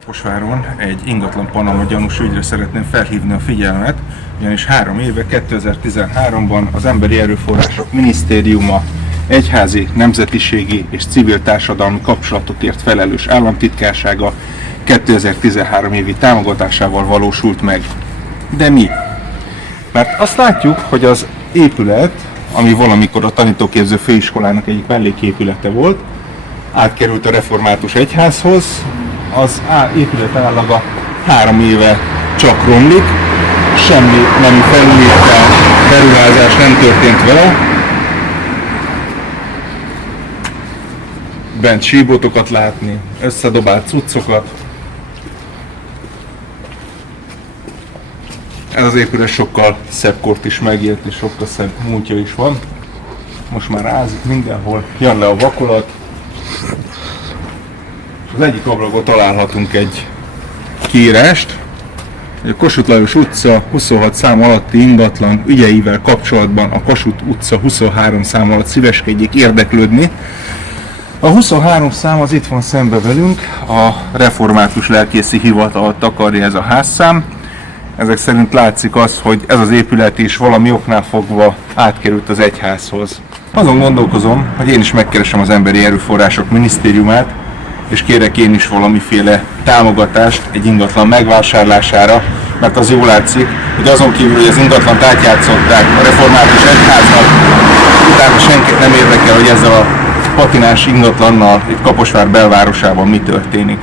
Kaposváron egy ingatlan Panama gyanús ügyre szeretném felhívni a figyelmet, ugyanis 3 éve, 2013-ban az Emberi Erőforrások Minisztériuma egyházi, nemzetiségi és civil társadalmi kapcsolatokért felelős államtitkársága 2013 évi támogatásával valósult meg. De mi? Mert azt látjuk, hogy az épület, ami valamikor a tanítóképző főiskolának egyik melléképülete volt, átkerült a református egyházhoz. Az épület állaga 3 éve csak romlik, semmi nem felújítás, beruházás nem történt vele. Bent síbotokat látni, összedobált cuccokat. Ez az épület sokkal szebb kort is megélt, és sokkal szebb múltja is van. Most már ázik mindenhol, jön le a vakolat. Az egyik ablakon találhatunk egy kiírást, hogy a Kossuth Lajos utca 26 szám alatti ingatlan ügyeivel kapcsolatban a Kossuth utca 23 szám alatt szíveskedjék érdeklődni. A 23 szám az itt van szembe velünk, a református lelkészi hivatalt takarja ez a házszám. Ezek szerint látszik az, hogy ez az épület is valami oknál fogva átkerült az egyházhoz. Azon gondolkozom, hogy én is megkeresem az Emberi Erőforrások Minisztériumát, és kérek én is valamiféle támogatást egy ingatlan megvásárlására, mert az jól látszik, hogy azon kívül, hogy az ingatlant átjátszották a református egyháznak, utána senkit nem érdekel, hogy ezzel a patinás ingatlannal itt Kaposvár belvárosában mi történik.